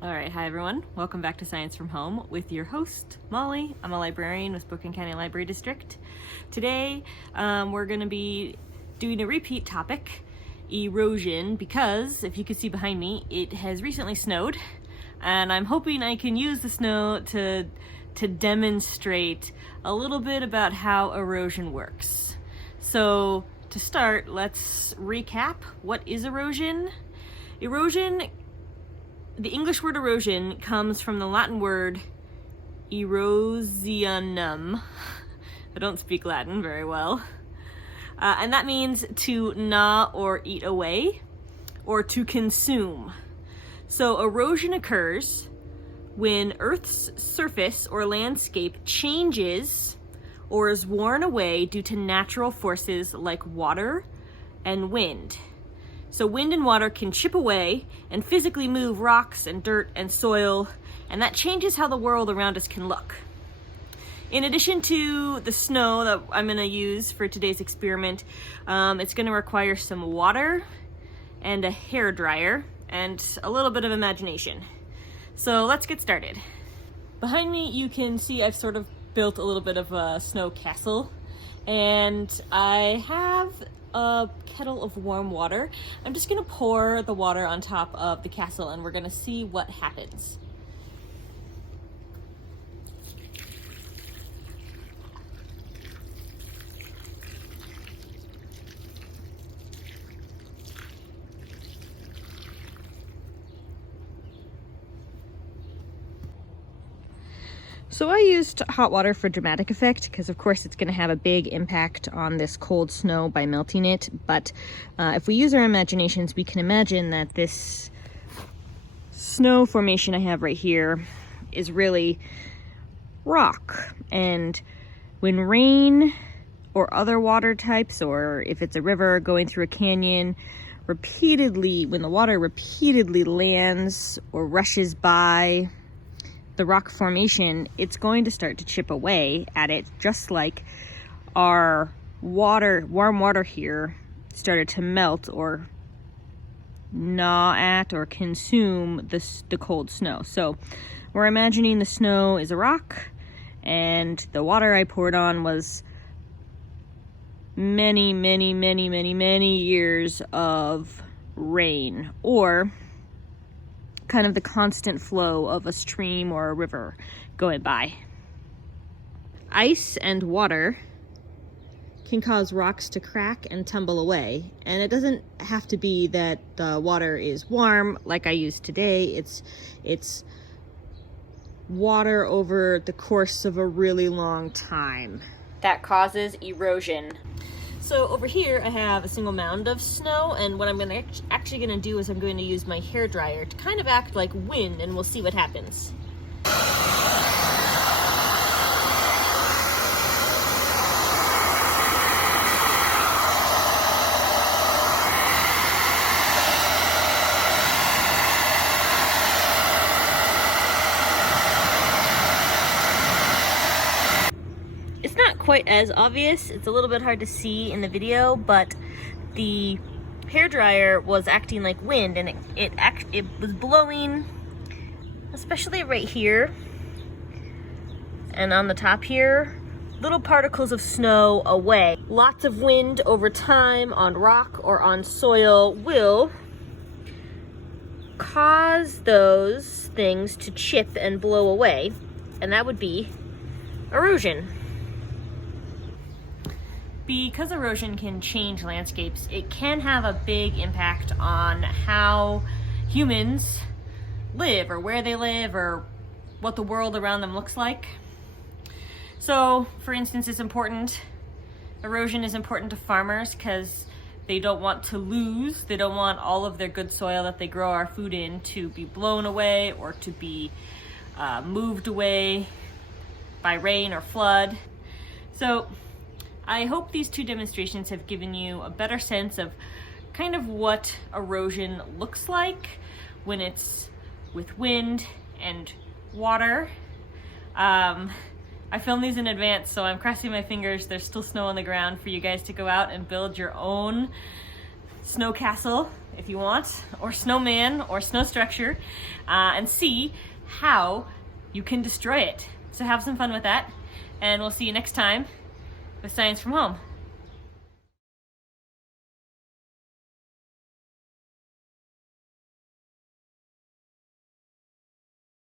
Alright, hi everyone. Welcome back to Science from Home with your host, Molly. I'm a librarian with Spokane County Library District. Today, we're going to be doing a repeat topic, erosion, because, if you can see behind me, it has recently snowed, and I'm hoping I can use the snow to demonstrate a little bit about how erosion works. So, to start, let's recap. What is erosion? The English word erosion comes from the Latin word erosionum. I don't speak Latin very well. And that means to gnaw or eat away, or to consume. So erosion occurs when Earth's surface or landscape changes or is worn away due to natural forces like water and wind. So wind and water can chip away and physically move rocks and dirt and soil, and that changes how the world around us can look. In addition to the snow that I'm going to use for today's experiment, it's going to require some water and a hair dryer and a little bit of imagination. So let's get started. Behind me you can see I've sort of built a little bit of a snow castle, and I have a kettle of warm water. I'm just gonna pour the water on top of the castle and we're gonna see what happens. So I used hot water for dramatic effect because of course it's going to have a big impact on this cold snow by melting it, but if we use our imaginations, we can imagine that this snow formation I have right here is really rock, and when rain or other water types, or if it's a river going through a canyon, when the water repeatedly lands or rushes by the rock formation, it's going to start to chip away at it, just like our warm water here started to melt or gnaw at or consume the cold snow. So we're imagining the snow is a rock, and the water I poured on was many years of rain, or kind of the constant flow of a stream or a river going by. Ice and water can cause rocks to crack and tumble away, and it doesn't have to be that the water is warm like I used today. It's water over the course of a really long time that causes erosion. So over here I have a single mound of snow, and what I'm actually going to do is I'm going to use my hair dryer to kind of act like wind, and we'll see what happens. It's not quite as obvious, it's a little bit hard to see in the video, but the hairdryer was acting like wind, and it was blowing, especially right here and on the top here, little particles of snow away. Lots of wind over time on rock or on soil will cause those things to chip and blow away, and that would be erosion. Because erosion can change landscapes, it can have a big impact on how humans live, or where they live, or what the world around them looks like. So, for instance, erosion is important to farmers because they don't want all of their good soil that they grow our food in to be blown away or to be moved away by rain or flood. So I hope these two demonstrations have given you a better sense of kind of what erosion looks like when it's with wind and water. I filmed these in advance, so I'm crossing my fingers there's still snow on the ground for you guys to go out and build your own snow castle if you want, or snowman, or snow structure, and see how you can destroy it. So have some fun with that, and we'll see you next time with Science from Home.